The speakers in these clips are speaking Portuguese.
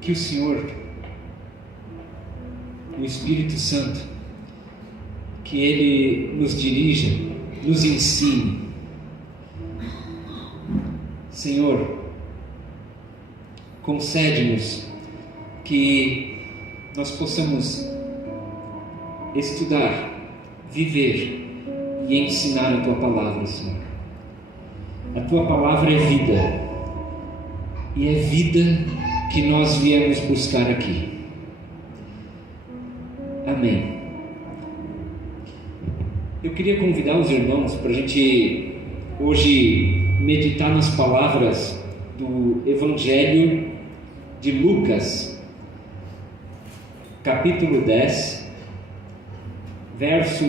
que o Senhor, o Espírito Santo, que Ele nos dirija, nos ensine. Senhor, concede-nos que nós possamos estudar, viver e ensinar a Tua Palavra, Senhor. A Tua Palavra é vida, e é vida que nós viemos buscar aqui. Amém. Eu queria convidar os irmãos para a gente hoje meditar nas palavras do Evangelho de Lucas, capítulo 10, verso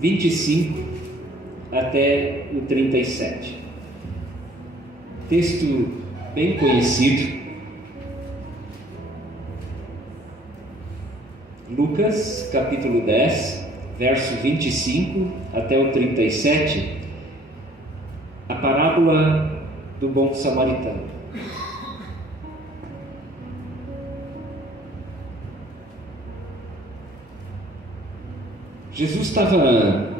25 até o 37. Texto bem conhecido. Lucas, capítulo 10, verso 25 até o 37, a parábola do bom samaritano. Jesus estava,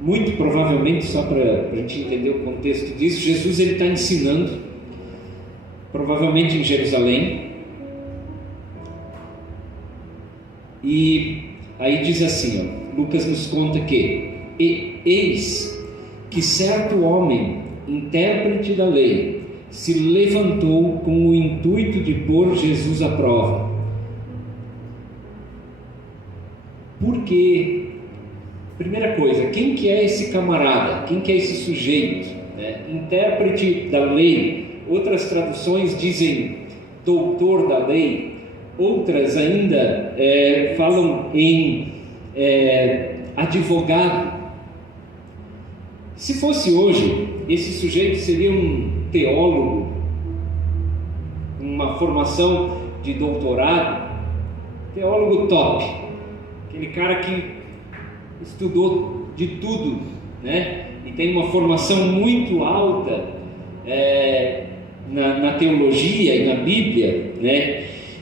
muito provavelmente, só para a gente entender o contexto disso, Jesus está ensinando, provavelmente em Jerusalém, e aí diz assim, Lucas nos conta que eis que certo homem, intérprete da lei, se levantou com o intuito de pôr Jesus à prova. Porque, primeira coisa, quem que é esse camarada? Quem que é esse sujeito? Intérprete da lei. Outras traduções dizem doutor da lei. Outras ainda falam em advogado. Se fosse hoje, esse sujeito seria um teólogo, uma formação de doutorado, teólogo top, aquele cara que estudou de tudo, e tem uma formação muito alta na teologia e na Bíblia,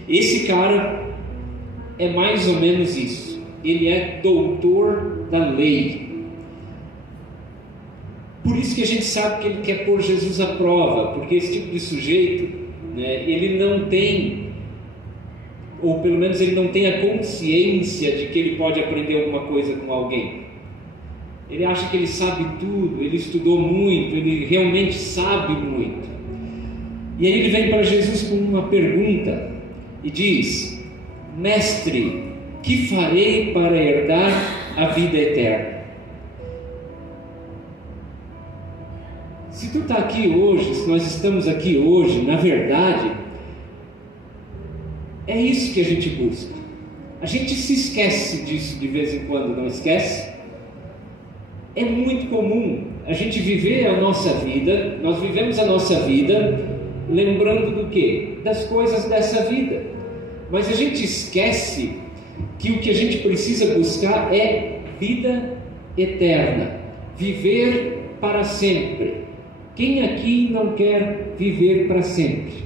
Esse cara é mais ou menos isso. Ele é doutor da lei. Por isso que a gente sabe que ele quer pôr Jesus à prova, porque esse tipo de sujeito, ele não tem, ou pelo menos ele não tem a consciência de que ele pode aprender alguma coisa com alguém. Ele acha que ele sabe tudo, ele estudou muito, ele realmente sabe muito. E aí ele vem para Jesus com uma pergunta e diz: Mestre, que farei para herdar a vida eterna? Se tu está aqui hoje, se nós estamos aqui hoje, na verdade, é isso que a gente busca. A gente se esquece disso de vez em quando, não esquece? É muito comum a gente viver a nossa vida, nós vivemos a nossa vida lembrando do quê? Das coisas dessa vida. Mas a gente esquece que o que a gente precisa buscar é vida eterna, viver para sempre. Quem aqui não quer viver para sempre?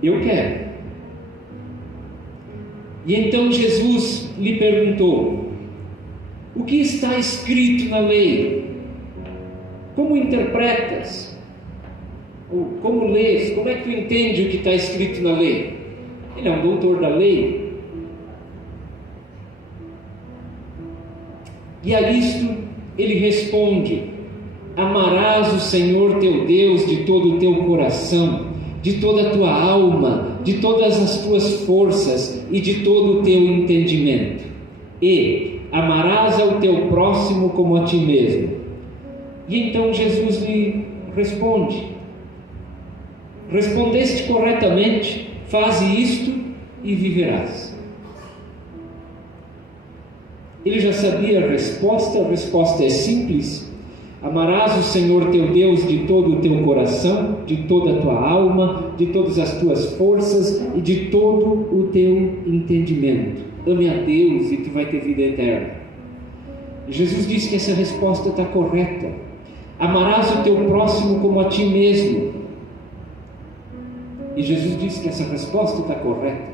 Eu quero. E então Jesus lhe perguntou: o que está escrito na lei? Como interpretas? Ou como lês? Como é que tu entende o que está escrito na lei? Ele é um doutor da lei. E a isto ele responde: amarás o Senhor teu Deus de todo o teu coração, de toda a tua alma, de todas as tuas forças e de todo o teu entendimento, e amarás ao teu próximo como a ti mesmo. E então Jesus lhe responde: respondeste corretamente, faze isto e viverás. Ele já sabia a resposta é simples: amarás o Senhor teu Deus de todo o teu coração, de toda a tua alma, de todas as tuas forças e de todo o teu entendimento. Ame a Deus e tu vai ter vida eterna. Jesus disse que essa resposta está correta. Amarás o teu próximo como a ti mesmo. E Jesus disse que essa resposta está correta.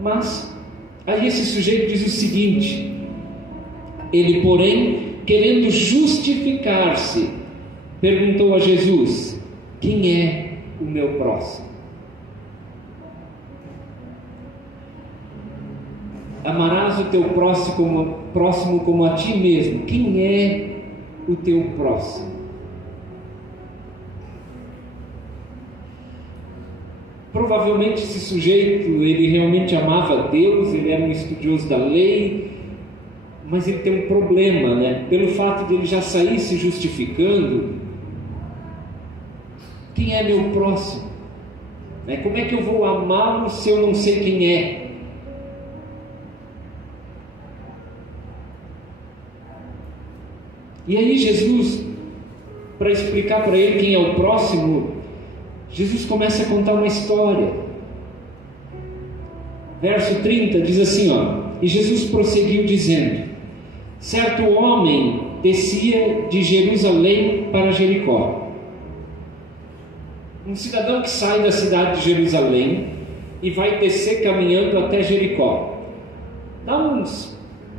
Mas aí esse sujeito diz o seguinte: ele, porém, querendo justificar-se, perguntou a Jesus: quem é o meu próximo? Amarás o teu próximo como a ti mesmo. Quem é o teu próximo? Provavelmente esse sujeito, ele realmente amava Deus, ele era um estudioso da lei, mas ele tem um problema, né? Pelo fato de ele já sair se justificando, quem é meu próximo? Como é que eu vou amá-lo se eu não sei quem é? E aí Jesus, para explicar para ele quem é o próximo, Jesus começa a contar uma história. Verso 30 diz assim, e Jesus prosseguiu dizendo: certo homem descia de Jerusalém para Jericó. Um cidadão que sai da cidade de Jerusalém e vai descer caminhando até Jericó. Dá uns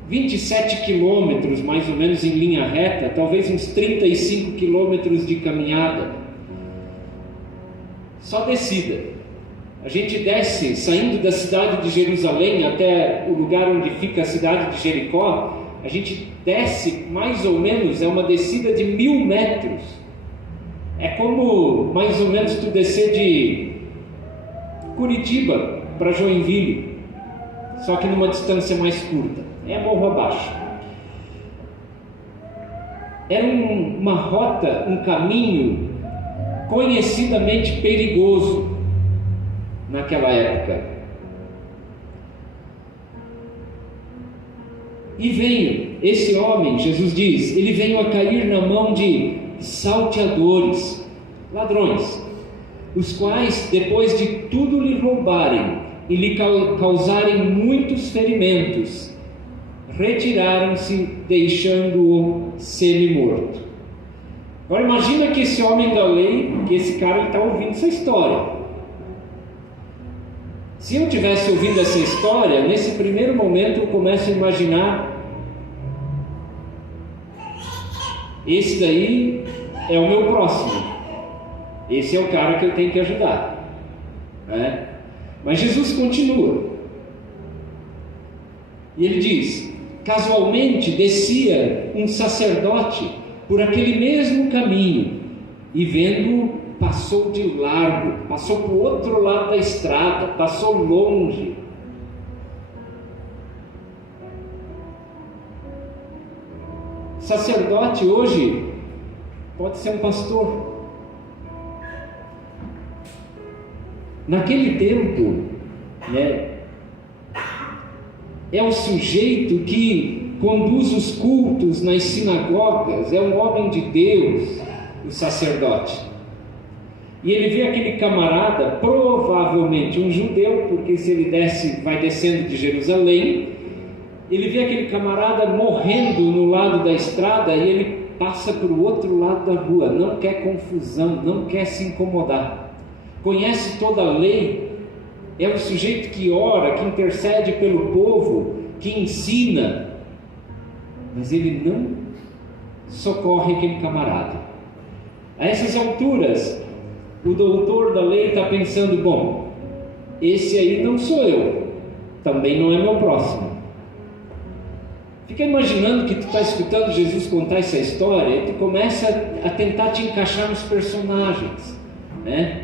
27 quilômetros, mais ou menos em linha reta, talvez uns 35 quilômetros de caminhada. Só descida. A gente desce, saindo da cidade de Jerusalém até o lugar onde fica a cidade de Jericó, a gente desce mais ou menos, é uma descida de 1000 metros. É como mais ou menos tu descer de Curitiba para Joinville, só que numa distância mais curta. É morro abaixo. Era uma rota, um caminho conhecidamente perigoso naquela época. E veio esse homem, Jesus diz, ele veio a cair na mão de salteadores, ladrões, os quais, depois de tudo lhe roubarem e lhe causarem muitos ferimentos, retiraram-se, deixando-o semi-morto. Agora imagina que esse homem da lei, que esse cara está ouvindo essa história. Se eu tivesse ouvindo essa história, nesse primeiro momento eu começo a imaginar: esse daí é o meu próximo, esse é o cara que eu tenho que ajudar, né? Mas Jesus continua, e ele diz: casualmente descia um sacerdote por aquele mesmo caminho, e vendo, passou de largo, passou para o outro lado da estrada, passou longe. Sacerdote hoje pode ser um pastor. Naquele tempo, é o sujeito que conduz os cultos nas sinagogas, é um homem de Deus, o sacerdote. E ele vê aquele camarada, provavelmente um judeu, porque se ele vai descendo de Jerusalém, ele vê aquele camarada morrendo no lado da estrada e ele passa para o outro lado da rua, não quer confusão, não quer se incomodar, conhece toda a lei, é o sujeito que ora, que intercede pelo povo, que ensina, mas ele não socorre aquele camarada. A essas alturas, o doutor da lei está pensando: bom, esse aí não sou eu, também não é meu próximo. Fica imaginando que tu está escutando Jesus contar essa história e tu começa a tentar te encaixar nos personagens, né?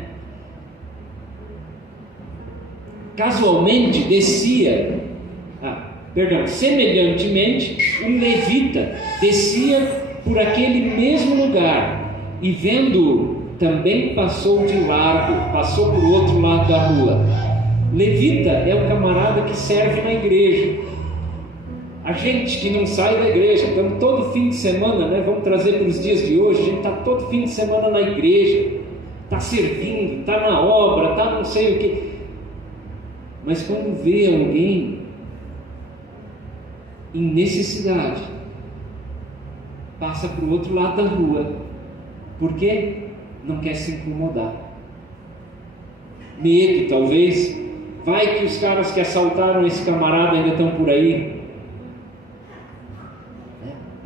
Casualmente semelhantemente, um levita descia por aquele mesmo lugar e vendo, também passou de largo, passou por outro lado da rua. Levita é o camarada que serve na igreja. A gente que não sai da igreja, estamos todo fim de semana, vamos trazer para os dias de hoje, a gente está todo fim de semana na igreja, está servindo, está na obra, está não sei o que. Mas quando vê alguém em necessidade, passa para o outro lado da rua. Por quê? Não quer se incomodar. Medo, talvez. Vai que os caras que assaltaram esse camarada ainda estão por aí.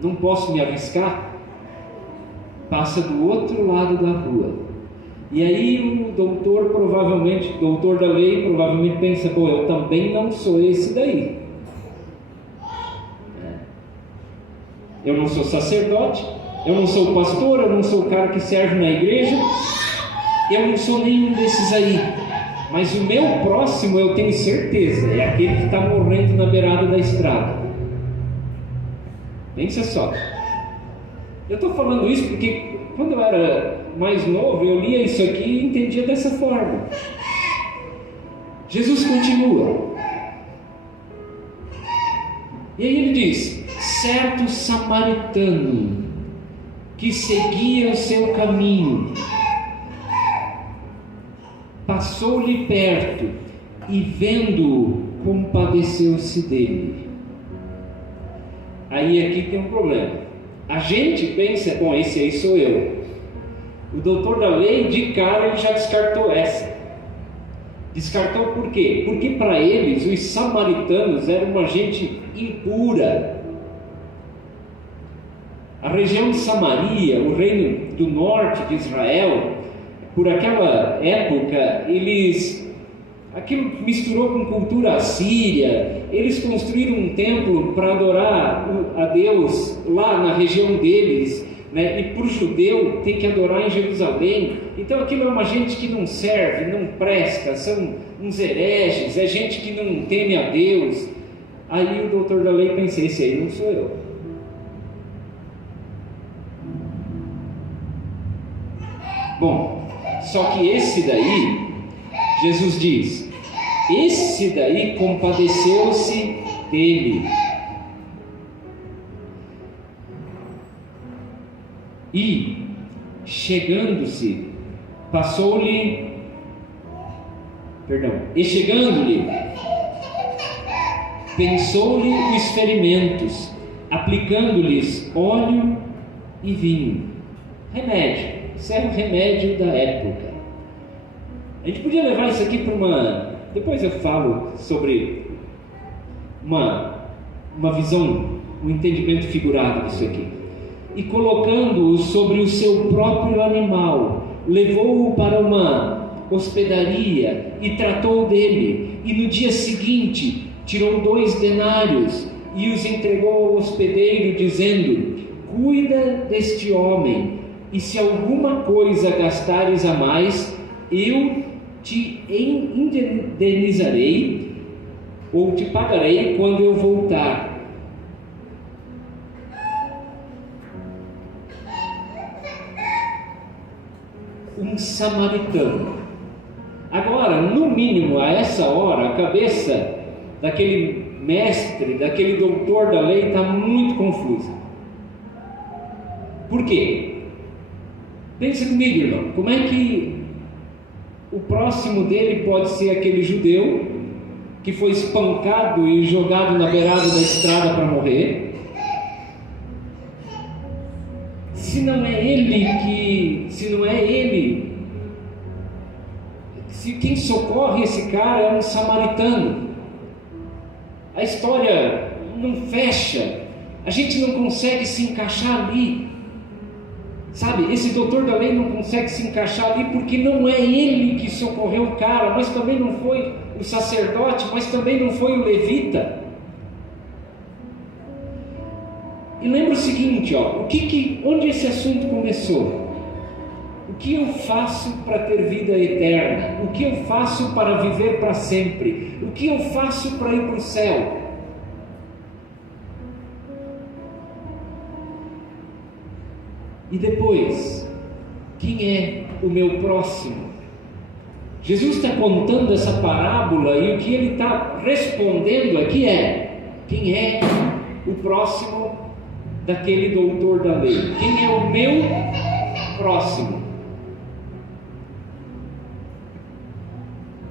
Não posso me arriscar. Passa do outro lado da rua. E aí o doutor da lei provavelmente pensa: bom, eu também não sou esse daí. Eu não sou sacerdote, eu não sou pastor, eu não sou o cara que serve na igreja, eu não sou nenhum desses aí. Mas o meu próximo, eu tenho certeza, é aquele que está morrendo na beirada da estrada. Pensa só. Eu estou falando isso porque quando eu era mais novo, eu lia isso aqui e entendia dessa forma. Jesus continua. E aí ele diz: certo samaritano que seguia o seu caminho passou-lhe perto e, vendo-o, compadeceu-se dele. Aí aqui tem um problema. A gente pensa: bom, esse aí sou eu. O doutor da lei, de cara, ele já descartou essa. Descartou por quê? Porque para eles, os samaritanos eram uma gente impura. A região de Samaria, o reino do norte de Israel, por aquela época, aquilo misturou com cultura assíria. Eles construíram um templo para adorar a Deus lá na região deles, né? E para o judeu tem que adorar em Jerusalém. Então aquilo é uma gente que não serve, não presta, são uns hereges, é gente que não teme a Deus. Aí o doutor da lei pensa: esse aí não sou eu. Bom, só que esse daí, Jesus diz, esse daí compadeceu-se dele. E, chegando-lhe, pensou-lhe os ferimentos, aplicando-lhes óleo e vinho. Remédio. Isso era o remédio da época. A gente podia levar isso aqui para uma... Depois eu falo sobre uma visão, um entendimento figurado disso aqui. E colocando-o sobre o seu próprio animal, levou-o para uma hospedaria e tratou dele. E no dia seguinte tirou 2 denários e os entregou ao hospedeiro, dizendo: cuida deste homem, e se alguma coisa gastares a mais, eu te indenizarei ou te pagarei quando eu voltar. Um samaritano. Agora, no mínimo, a essa hora, a cabeça daquele mestre, daquele doutor da lei está muito confusa. Por quê? Pensa comigo, irmão, como é que o próximo dele pode ser aquele judeu que foi espancado e jogado na beirada da estrada para morrer? Se não é ele, se quem socorre esse cara é um samaritano, a história não fecha, a gente não consegue se encaixar ali. Sabe, esse doutor da lei não consegue se encaixar ali porque não é ele que socorreu o cara, mas também não foi o sacerdote, mas também não foi o levita. E lembra o seguinte, onde esse assunto começou? O que eu faço para ter vida eterna? O que eu faço para viver para sempre? O que eu faço para ir para o céu? E depois, quem é o meu próximo? Jesus está contando essa parábola e o que ele está respondendo aqui é: quem é o próximo daquele doutor da lei? Quem é o meu próximo?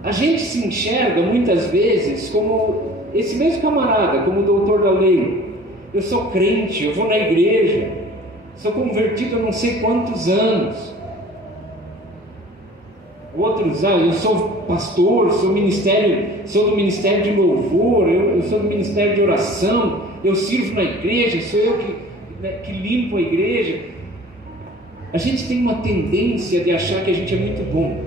A gente se enxerga muitas vezes como esse mesmo camarada, como o doutor da lei. Eu sou crente, eu vou na igreja, sou convertido há não sei quantos anos. Outros, eu sou pastor, sou do ministério de louvor, eu sou do ministério de oração, eu sirvo na igreja, sou eu que limpo a igreja. A gente tem uma tendência de achar que a gente é muito bom.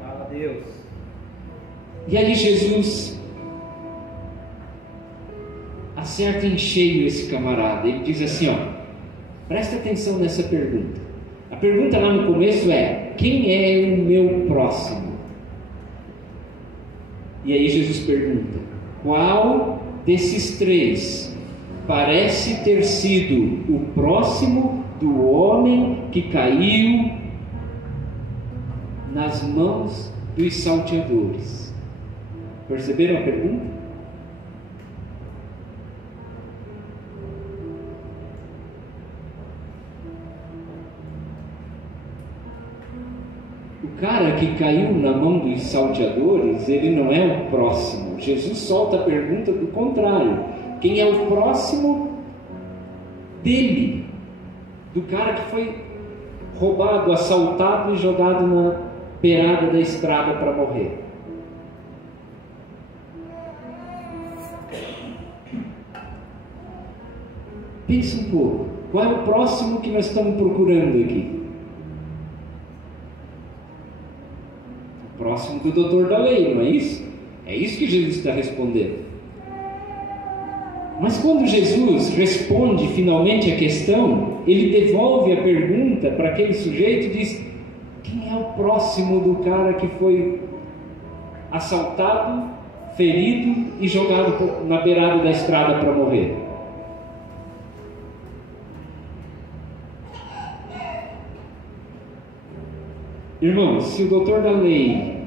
Fala, Deus. E aí Jesus acerta em cheio esse camarada. Ele diz assim, presta atenção nessa pergunta. A pergunta lá no começo é: quem é o meu próximo? E aí Jesus pergunta: qual desses três parece ter sido o próximo do homem que caiu nas mãos dos salteadores? Perceberam a pergunta? O cara que caiu na mão dos salteadores, ele não é o próximo. Jesus solta a pergunta do contrário: quem é o próximo dele? Do cara que foi roubado, assaltado e jogado na beirada da estrada para morrer. Pensa um pouco, qual é o próximo que nós estamos procurando aqui? O próximo do doutor da lei, não é isso? É isso que Jesus está respondendo. Mas quando Jesus responde finalmente a questão, ele devolve a pergunta para aquele sujeito e diz: quem é o próximo do cara que foi assaltado, ferido e jogado na beirada da estrada para morrer? Irmãos, se o doutor da lei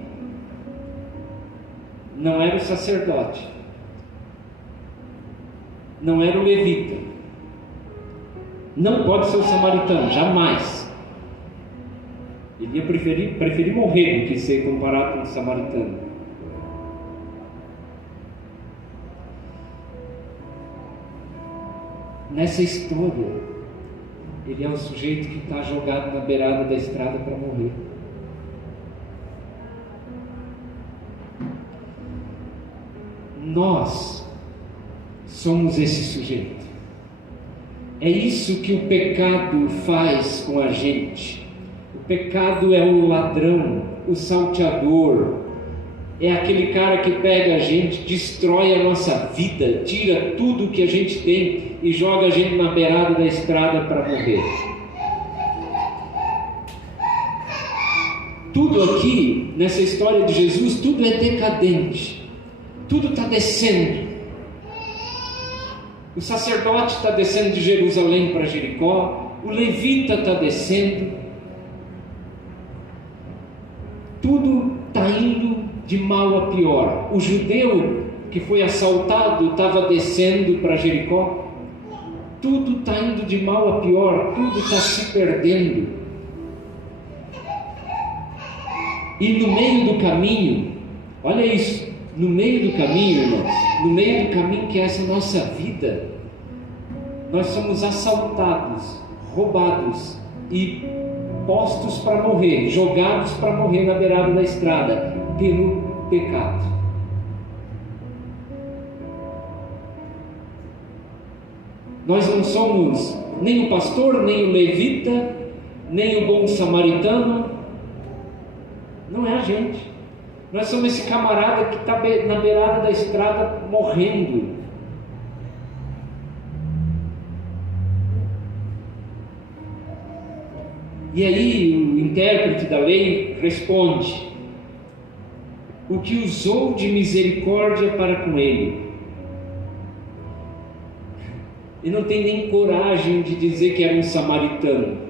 não era o sacerdote, não era o levita, não pode ser o samaritano, jamais. Ele ia preferir morrer do que ser comparado com o samaritano. Nessa história, ele é o sujeito que está jogado na beirada da estrada para morrer. Nós somos esse sujeito. É isso que o pecado faz com a gente. O pecado é o ladrão, o salteador, é aquele cara que pega a gente, destrói a nossa vida, tira tudo que a gente tem e joga a gente na beirada da estrada para morrer. Tudo aqui, nessa história de Jesus, tudo é decadente. Tudo está descendo. O sacerdote está descendo de Jerusalém para Jericó, o levita está descendo. Tudo está indo de mal a pior. O judeu que foi assaltado estava descendo para Jericó. Tudo está indo de mal a pior, tudo está se perdendo. E no meio do caminho, olha isso, no meio do caminho, irmãos, no meio do caminho que é essa nossa vida, nós somos assaltados, roubados e postos para morrer, jogados para morrer na beirada da estrada, pelo pecado. Nós não somos nem o pastor, nem o levita, nem o bom samaritano, não é a gente. Nós somos esse camarada que está na beirada da estrada morrendo. E aí o intérprete da lei responde: o que usou de misericórdia para com ele. E não tem nem coragem de dizer que era um samaritano.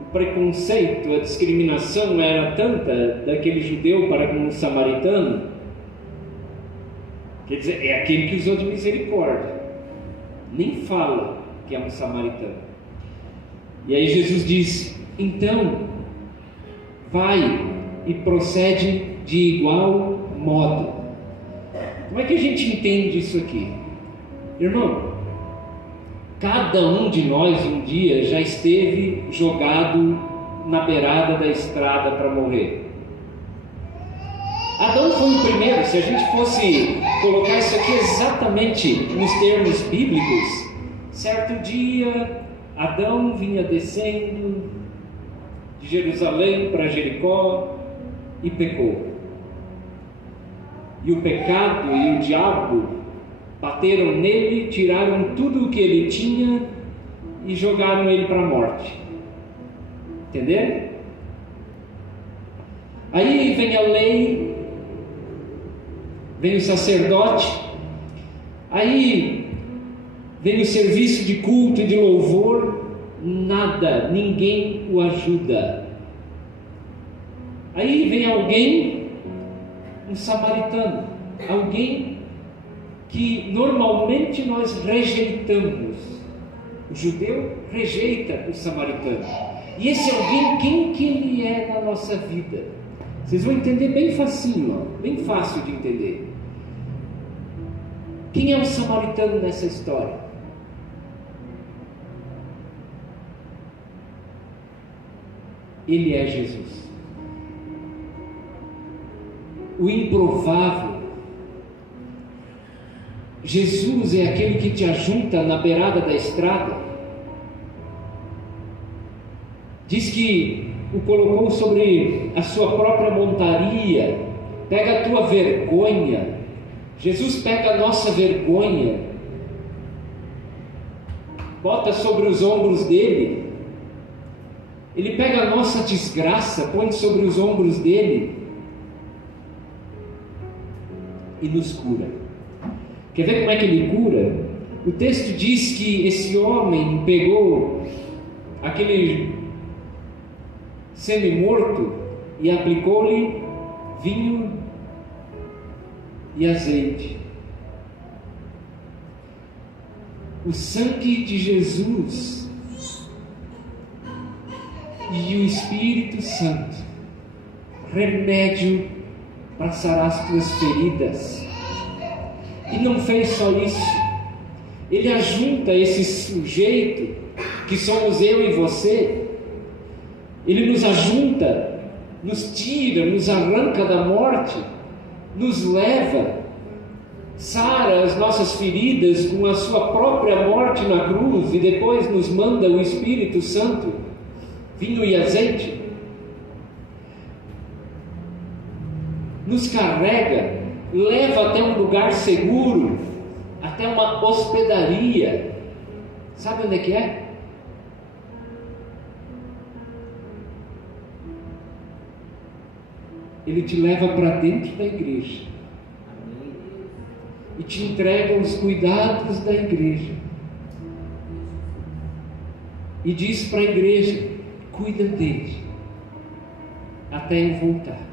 O preconceito, a discriminação era tanta daquele judeu para com o samaritano. Quer dizer, é aquele que usou de misericórdia. Nem fala que é um samaritano. E aí Jesus diz: então, vai e procede de igual modo. Como é que a gente entende isso aqui? Irmão, cada um de nós um dia já esteve jogado na beirada da estrada para morrer. Adão foi o primeiro. Se a gente fosse colocar isso aqui exatamente nos termos bíblicos, certo dia Adão vinha descendo de Jerusalém para Jericó e pecou. E o pecado e o diabo bateram nele, tiraram tudo o que ele tinha e jogaram ele para a morte. Entenderam? Aí vem a lei, vem o sacerdote, aí vem o serviço de culto e de louvor, nada, ninguém o ajuda. Aí vem alguém, um samaritano, alguém que normalmente nós rejeitamos. O judeu rejeita o samaritano. E esse alguém, quem que ele é na nossa vida? Vocês vão entender bem facinho, bem fácil de entender. Quem é o samaritano nessa história? Ele é Jesus. O improvável. Jesus é aquele que te ajunta na beirada da estrada. Diz que o colocou sobre a sua própria montaria. Pega a tua vergonha. Jesus pega a nossa vergonha, bota sobre os ombros dele. Ele pega a nossa desgraça, põe sobre os ombros dele e nos cura. Quer ver como é que ele cura? O texto diz que esse homem pegou aquele semi-morto e aplicou-lhe vinho e azeite. O sangue de Jesus e o Espírito Santo, remédio para sarar as tuas feridas. E não fez só isso, ele ajunta esse sujeito que somos eu e você, ele nos ajunta, nos tira, nos arranca da morte, nos leva, sara as nossas feridas com a sua própria morte na cruz e depois nos manda o Espírito Santo, vinho e azeite, nos carrega, leva até um lugar seguro, até uma hospedaria. Sabe onde é que é? Ele te leva para dentro da igreja e te entrega os cuidados da igreja e diz para a igreja: cuida dele até eu voltar.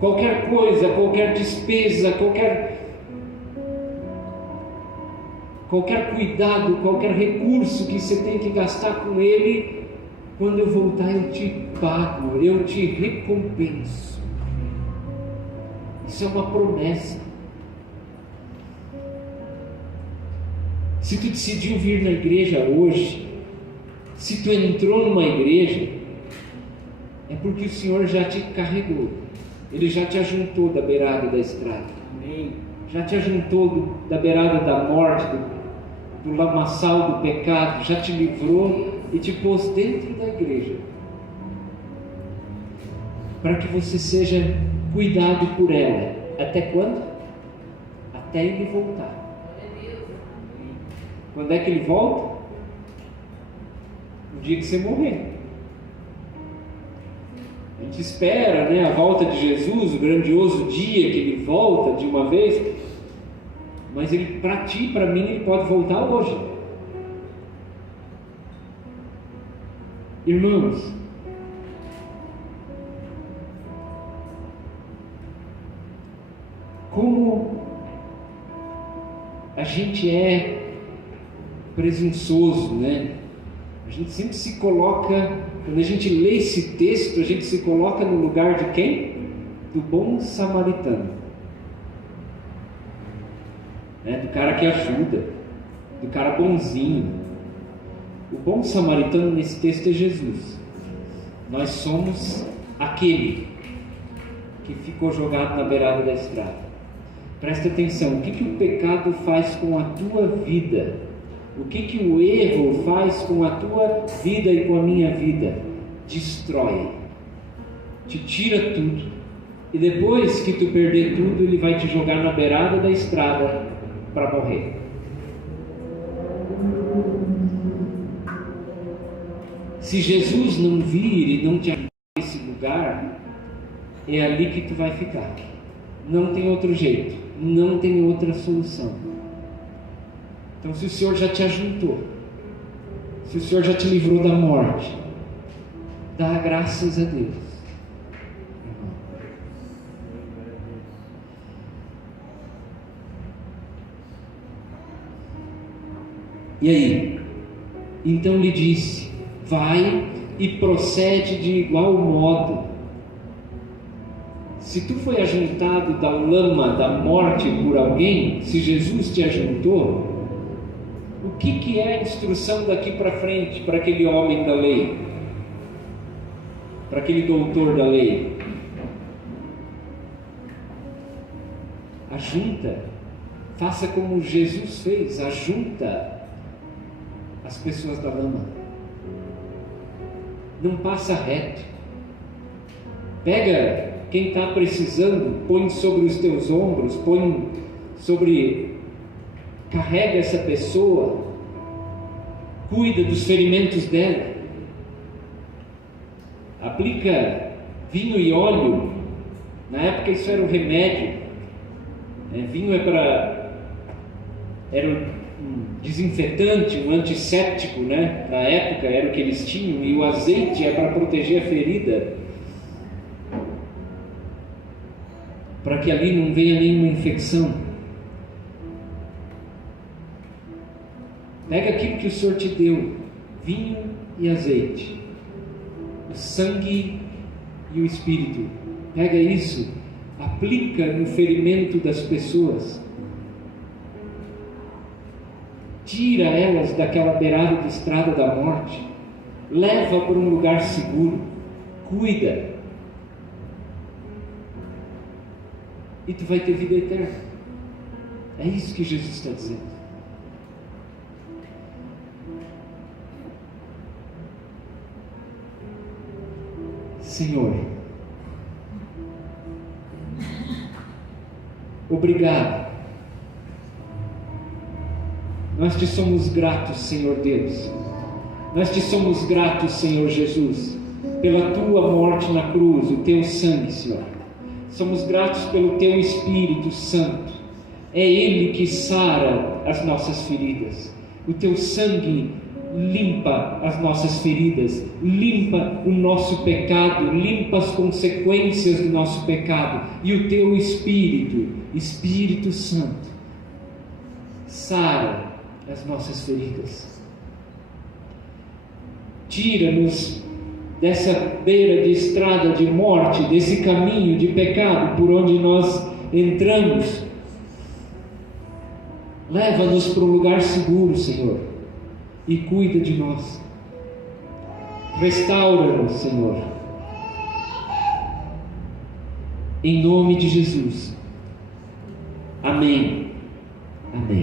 Qualquer coisa, qualquer despesa, qualquer cuidado, qualquer recurso que você tem que gastar com ele, quando eu voltar eu te pago, eu te recompenso. Isso é uma promessa. Se tu decidiu vir na igreja hoje, se tu entrou numa igreja, é porque o Senhor já te carregou. Ele já te ajuntou da beirada da estrada. Amém. Já te ajuntou da beirada da morte, do lamaçal do pecado, já te livrou e te pôs dentro da igreja, para que você seja cuidado por ela. Até quando? Até ele voltar. Quando é que ele volta? No dia que você morrer. A gente espera, a volta de Jesus, o grandioso dia que ele volta de uma vez, mas ele, para ti, para mim, ele pode voltar hoje. Irmãos, como a gente é presunçoso, A gente sempre se coloca, quando a gente lê esse texto, a gente se coloca no lugar de quem? Do bom samaritano. né? Do cara que ajuda, do cara bonzinho. O bom samaritano nesse texto é Jesus. Nós somos aquele que ficou jogado na beirada da estrada. Presta atenção, o que o pecado faz com a tua vida? O que o erro faz com a tua vida e com a minha vida? Destrói, te tira tudo, e depois que tu perder tudo, ele vai te jogar na beirada da estrada para morrer. Se Jesus não vir e não te ajudar nesse lugar, é ali que tu vai ficar. Não tem outro jeito, não tem outra solução. Então, se o Senhor já te ajuntou, se o Senhor já te livrou da morte, dá graças a Deus. E aí? Então lhe disse: vai e procede de igual modo. Se tu foi ajuntado da lama da morte por alguém, se Jesus te ajuntou, o que é a instrução daqui para frente para aquele homem da lei? Para aquele doutor da lei? Ajunta, faça como Jesus fez, ajunta as pessoas da lama. Não passa reto. Pega quem está precisando, põe sobre os teus ombros, carrega essa pessoa, cuida dos ferimentos dela, aplica vinho e óleo. Na época isso era um remédio, vinho era um desinfetante, um antisséptico, né? Na época era o que eles tinham, e o azeite é para proteger a ferida, para que ali não venha nenhuma infecção. Pega aquilo que o Senhor te deu, vinho e azeite, o sangue e o Espírito. Pega isso, aplica no ferimento das pessoas, tira elas daquela beirada de estrada da morte, leva para um lugar seguro, cuida, e tu vai ter vida eterna. É isso que Jesus está dizendo. Senhor, obrigado. Nós te somos gratos, Senhor Deus. Nós te somos gratos, Senhor Jesus, pela tua morte na cruz, o teu sangue, Senhor. Somos gratos pelo teu Espírito Santo. É Ele que sara as nossas feridas. O teu sangue limpa as nossas feridas, limpa o nosso pecado, limpa as consequências do nosso pecado. E o teu Espírito Santo, sara as nossas feridas. Tira-nos dessa beira de estrada de morte, desse caminho de pecado por onde nós entramos. Leva-nos para um lugar seguro, Senhor, e cuida de nós. Restaura-nos, Senhor, em nome de Jesus. Amém. Amém.